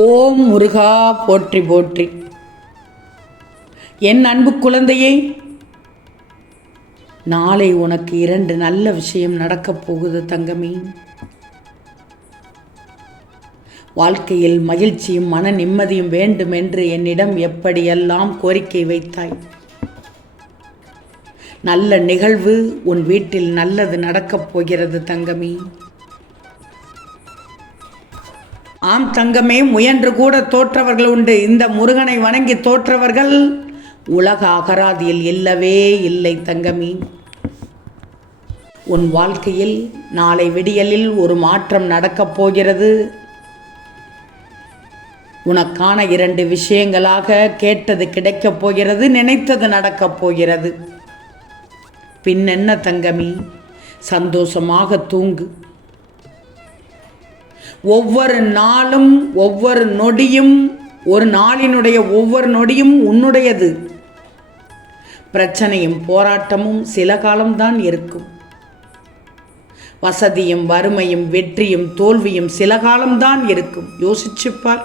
ஓம் முருகா போற்றி போற்றி. என் அன்பு குழந்தையே, நாளை உனக்கு 2 நல்ல விஷயம் நடக்கப் போகுது தங்கமே. வாழ்க்கையில் மகிழ்ச்சியும் மன நிம்மதியும் வேண்டும் என்று என்னிடம் எப்படியெல்லாம் கோரிக்கை வைத்தாய். நல்ல நிகழ்வு உன் வீட்டில் நல்லது நடக்கப் போகிறது தங்கமே. ஆம் தங்கமே, முயன்று கூட தோற்றவர்கள் உண்டு. இந்த முருகனை வணங்கி தோற்றவர்கள் உலக அகராதியில் இல்லவே இல்லை தங்கமே. உன் வாழ்க்கையில் நாளை விடியலில் ஒரு மாற்றம் நடக்கப் போகிறது. உனக்கான 2 விஷயங்களாக கேட்டது கிடைக்கப் போகிறது, நினைத்தது நடக்கப் போகிறது. பின்னென்ன தங்கமே, சந்தோஷமாக தூங்கு. ஒவ்வொரு நாளும் ஒவ்வொரு நொடியும், ஒரு நாளினுடைய ஒவ்வொரு நொடியும் உன்னுடையது. பிரச்சனையும் போராட்டமும் சில காலம்தான் இருக்கும். வசதியும் வறுமையும் வெற்றியும் தோல்வியும் சில காலம்தான் இருக்கும். யோசிச்சுப்பார்.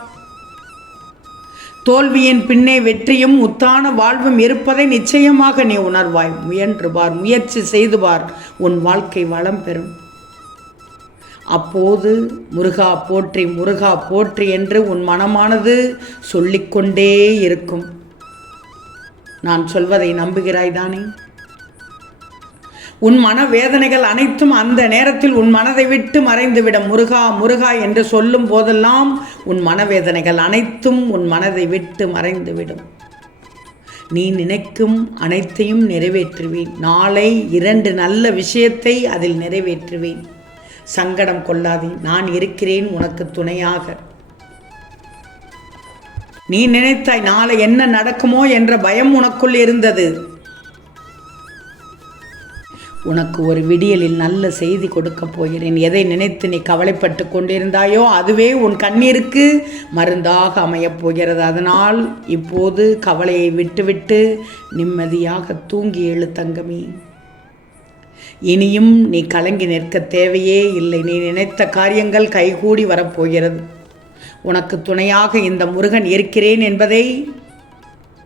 தோல்வியின் பின்னே வெற்றியும் முத்தான வாழ்வும் இருப்பதை நிச்சயமாக நீ உணர்வாய். முயன்று பார், முயற்சி செய்து பார், உன் வாழ்க்கை வளம் பெறும். அப்போது முருகா போற்றி, முருகா போற்றி என்று உன் மனமானது சொல்லிக்கொண்டே இருக்கும். நான் சொல்வதை நம்புகிறாய் தானே? உன் மன வேதனைகள் அனைத்தும் அந்த நேரத்தில் உன் மனதை விட்டு மறைந்துவிடும். முருகா முருகா என்று சொல்லும் போதெல்லாம் உன் மனவேதனைகள் அனைத்தும் உன் மனதை விட்டு மறைந்துவிடும். நீ நினைக்கும் அனைத்தையும் நிறைவேற்றுவேன். நாளை 2 நல்ல விஷயத்தை அதில் நிறைவேற்றுவேன். சங்கடம் கொள்ளாதே, நான் இருக்கிறேன் உனக்கு துணையாக. நீ நினைத்தாய் நாளை என்ன நடக்குமோ என்ற பயம் உனக்குள் இருந்தது. உனக்கு ஒரு விடியலில் நல்ல செய்தி கொடுக்கப் போகிறேன். எதை நினைத்து நீ கவலைப்பட்டு கொண்டிருந்தாயோ அதுவே உன் கண்ணீருக்கு மருந்தாக அமையப் போகிறது. அதனால் இப்போது கவலையை விட்டுவிட்டு நிம்மதியாக தூங்கி எழு தங்கமே. இனியும் நீ கலங்கி நிற்க தேவையே இல்லை. நீ நினைத்த காரியங்கள் கைகூடி வரப்போகிறது. உனக்கு துணையாக இந்த முருகன் இருக்கிறேன் என்பதை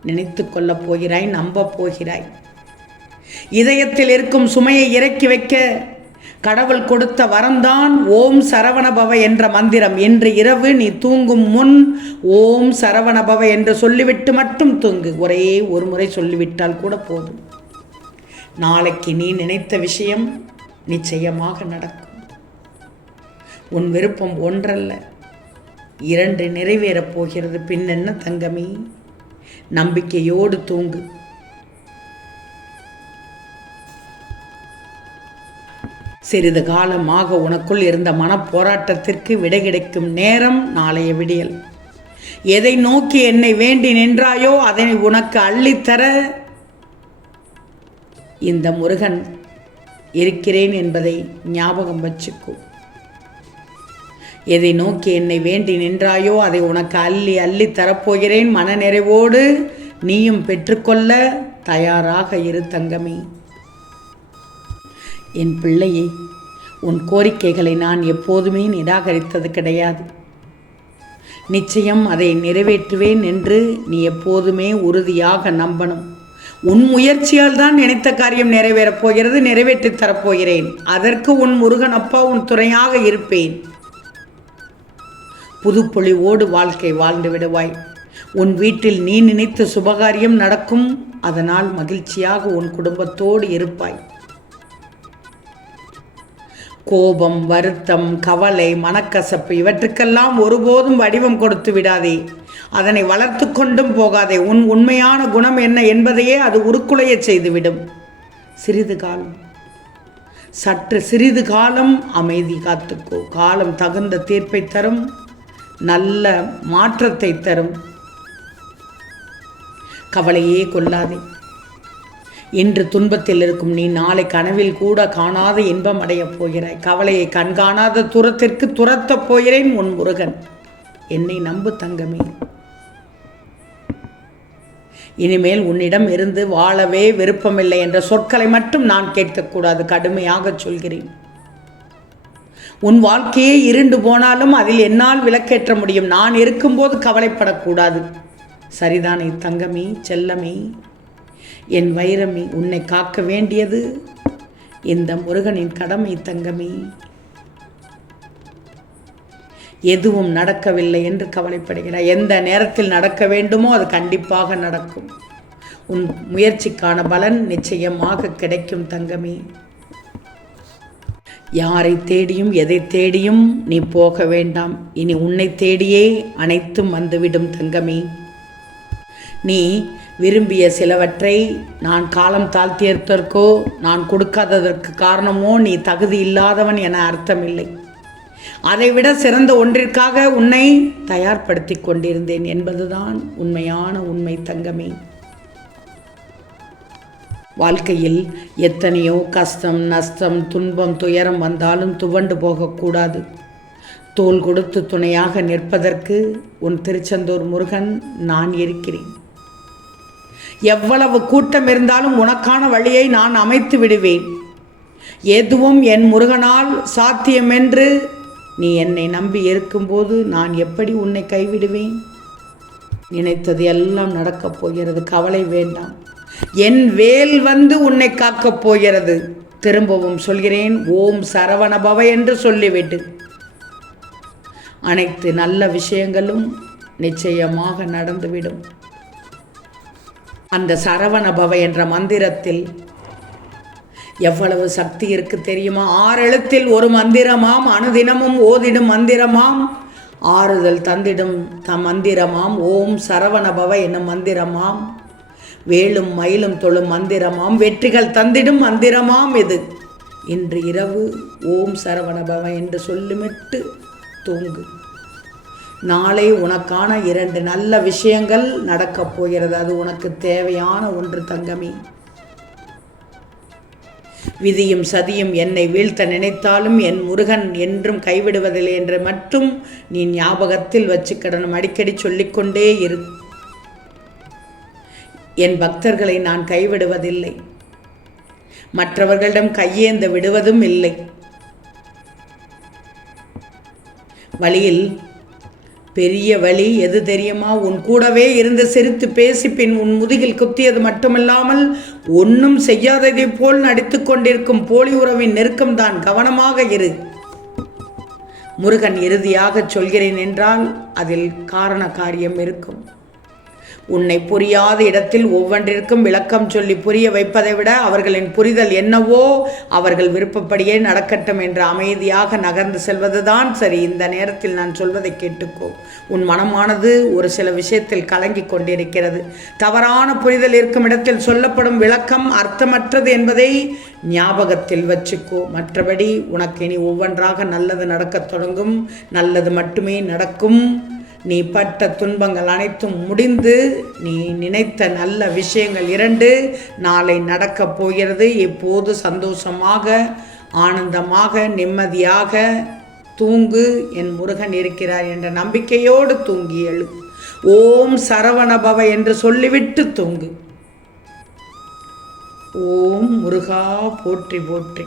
நினைத்து கொள்ளப் போகிறாய், நம்பப் போகிறாய். இதயத்தில் இருக்கும் சுமையை இறக்கி வைக்க கடவுள் கொடுத்த வரம்தான் ஓம் சரவணபவ என்ற மந்திரம். இன்று இரவு நீ தூங்கும் முன் ஓம் சரவணபவ என்று சொல்லிவிட்டு மட்டும் தூங்கு. ஒரே ஒரு முறை சொல்லிவிட்டால் கூட போதும். நாளைக்கு நீ நினைத்த விஷயம் நிச்சயமாக நடக்கும். உன் விருப்பம் ஒன்றல்ல, 2 நிறைவேறப் போகிறது. பின்னென்ன தங்கமே, நம்பிக்கையோடு தூங்கு. சிறிது காலமாக உனக்குள் இருந்த மனப்போராட்டத்திற்கு விடை கிடைக்கும் நேரம் நாளைய விடியல். எதை நோக்கி என்னை வேண்டி நின்றாயோ அதை உனக்கு அள்ளித்தர இந்த முருகன் இருக்கிறேன் என்பதை ஞாபகம் வச்சுக்கோ. எதை நோக்கி என்னை வேண்டி நின்றாயோ அதை உனக்கு அள்ளி அள்ளி தரப்போகிறேன். மனநிறைவோடு நீயும் பெற்றுக்கொள்ள தயாராக இரு தங்கமே. என் பிள்ளையே, உன் கோரிக்கைகளை நான் எப்போதுமே நிராகரித்தது கிடையாது. நிச்சயம் அதை நிறைவேற்றுவேன் என்று நீ எப்போதுமே உறுதியாக நம்பணும். உன் முயற்சியால் தான் நினைத்த காரியம் நிறைவேறப் போகிறது, நிறைவேற்றித் தரப்போகிறேன். அதற்கு உன் முருகன் அப்பா உன் துணையாக இருப்பேன். புதுப்பொழிவோடு வாழ்க்கை வாழ்ந்து விடுவாய். உன் வீட்டில் நீ நினைத்த சுபகாரியம் நடக்கும். அதனால் மகிழ்ச்சியாக உன் குடும்பத்தோடு இருப்பாய். கோபம், வருத்தம், கவலை, மனக்கசப்பு இவற்றுக்கெல்லாம் ஒருபோதும் வடிவம் கொடுத்து விடாதே. அதனை வளர்த்து கொண்டும் போகாதே. உன் உண்மையான குணம் என்ன என்பதையே அது உருக்குலைய செய்துவிடும். சிறிது காலம் அமைதி காத்துக்கோ. காலம் தகுந்த தீர்ப்பை தரும், நல்ல மாற்றத்தை தரும். கவலையே கொள்ளாதே. இன்று துன்பத்தில் இருக்கும் நீ நாளை கனவில் கூட காணாத இன்பம் அடையப் போகிறாய். கவலையை கண்காணாத தூரத்திற்கு துரத்தப் போகிறேன் உன் முருகன். என்னை நம்பு தங்கமே. இனிமேல் உன்னிடம் இருந்து வாழவே விருப்பமில்லை என்ற சொற்களை மட்டும் நான் கேட்கக்கூடாது. கடுமையாக சொல்கிறேன். உன் வாழ்க்கையே இருண்டு போனாலும் அதில் என்னால் விளக்கேற்ற முடியும். நான் இருக்கும்போது கவலைப்படக்கூடாது. சரிதானே தங்கமே, செல்லமே, என் வைரமே? உன்னை காக்க வேண்டியது இந்த முருகனின் கடமை தங்கமே. எதுவும் நடக்கவில்லை என்று கவலைப்படுகிறாய். எந்த நேரத்தில் நடக்க வேண்டுமோ அது கண்டிப்பாக நடக்கும். உன் முயற்சிக்கான பலன் நிச்சயமாக கிடைக்கும் தங்கமே. யாரை தேடியும் எதை தேடியும் நீ போக வேண்டாம். இனி உன்னை தேடியே அனைத்தும் வந்துவிடும் தங்கமே. நீ விரும்பிய சிலவற்றை நான் காலம் தாழ்த்தியதற்கோ நான் கொடுக்காததற்கு காரணமோ நீ தகுதி இல்லாதவன் என அர்த்தமில்லை. அதைவிட சிறந்த ஒன்றிற்காக உன்னை தயார்படுத்தி கொண்டிருந்தேன் என்பதுதான் உண்மையான உண்மை தங்கமே. வாழ்க்கையில் எத்தனையோ கஷ்டம், நஷ்டம், துன்பம், துயரம் வந்தாலும் துவண்டு போகக்கூடாது. தோள் கொடுத்து துணையாக நிற்பதற்கு உன் திருச்செந்தூர் முருகன் நான் இருக்கிறேன். எவ்வளவு கூட்டம் இருந்தாலும் உனக்கான வழியை நான் அமைத்து விடுவேன். எதுவும் என் முருகனால் சாத்தியமென்று நீ என்னை நம்பி இருக்கும்போது நான் எப்படி உன்னை கைவிடுவேன்? நினைத்தது எல்லாம் நடக்கப் போகிறது. கவலை வேண்டாம். என் வேல் வந்து உன்னை காக்கப் போகிறது. திரும்பவும் சொல்கிறேன், ஓம் சரவணபவ என்று சொல்லிவிட்டு அனைத்து நல்ல விஷயங்களும் நிச்சயமாக நடந்துவிடும். அந்த சரவணபவ என்ற மந்திரத்தில் எவ்வளவு சக்தி இருக்கு தெரியுமா? 6 எழுத்தில் ஒரு மந்திரமாம், அனுதினமும் ஓதிடும் மந்திரமாம், ஆறுதல் தந்திடும் மந்திரமாம், ஓம் சரவணபவ என்னும் மந்திரமாம், வேலும் மயிலும் தொழும் மந்திரமாம், வெற்றிகள் தந்திடும் மந்திரமாம். இது இன்று இரவு ஓம் சரவணபவ என்று சொல்லிவிட்டு தூங்கு. நாளை உனக்கான 2 நல்ல விஷயங்கள் நடக்கப் போகிறது. அது உனக்கு தேவையான ஒன்று தங்கமே. விதியும் சதியும் என்னை வீழ்த்த நினைத்தாலும் என் முருகன் என்றும் கைவிடுவதில்லை என்று மட்டும் நீ ஞாபகத்தில் வச்சுக்கிடணும். அடிக்கடி சொல்லிக்கொண்டே இரு. என் பக்தர்களை நான் கைவிடுவதில்லை, மற்றவர்களிடம் கையேந்த விடுவதும் இல்லை. வழியில் பெரிய வழி எது தெரியுமா? உன் கூடவே இருந்து சிரித்து பேசி பின் உன் முதுகில் குத்தியது மட்டுமில்லாமல் ஒன்றும் செய்யாததை போல் நடித்து கொண்டிருக்கும் போலி உறவின் நெருக்கம்தான். கவனமாக இரு. முருகன் இறுதியாக சொல்கிறேன் என்றால் அதில் காரண காரியம் இருக்கும். உன்னை புரியாத இடத்தில் ஒவ்வொன்றிற்கும் விளக்கம் சொல்லி புரிய வைப்பதை விட அவர்களின் புரிதல் என்னவோ அவர்கள் விருப்பப்படியே நடக்கட்டும் என்று அமைதியாக நகர்ந்து செல்வதுதான் சரி. இந்த நேரத்தில் நான் சொல்வதை கேட்டுக்கோ. உன் மனமானது ஒரு சில விஷயத்தில் கலங்கி கொண்டிருக்கிறது. தவறான புரிதல் இருக்கும் இடத்தில் சொல்லப்படும் விளக்கம் அர்த்தமற்றது என்பதை ஞாபகத்தில் வச்சுக்கோ. மற்றபடி உனக்கு இனி ஒவ்வொன்றாக நல்லது நடக்கத் தொடங்கும். நல்லது மட்டுமே நடக்கும். நீ பட்ட துன்பங்கள் அனைத்தும் முடிந்து நீ நினைத்த நல்ல விஷயங்கள் 2 நாளை நடக்கப் போகிறது. இப்போது சந்தோஷமாக, ஆனந்தமாக, நிம்மதியாக தூங்கு. என் முருகன் இருக்கிறார் என்ற நம்பிக்கையோடு தூங்கி எழு. ஓம் சரவணபவ என்று சொல்லிவிட்டு தூங்கு. ஓம் முருகா போற்றி போற்றி.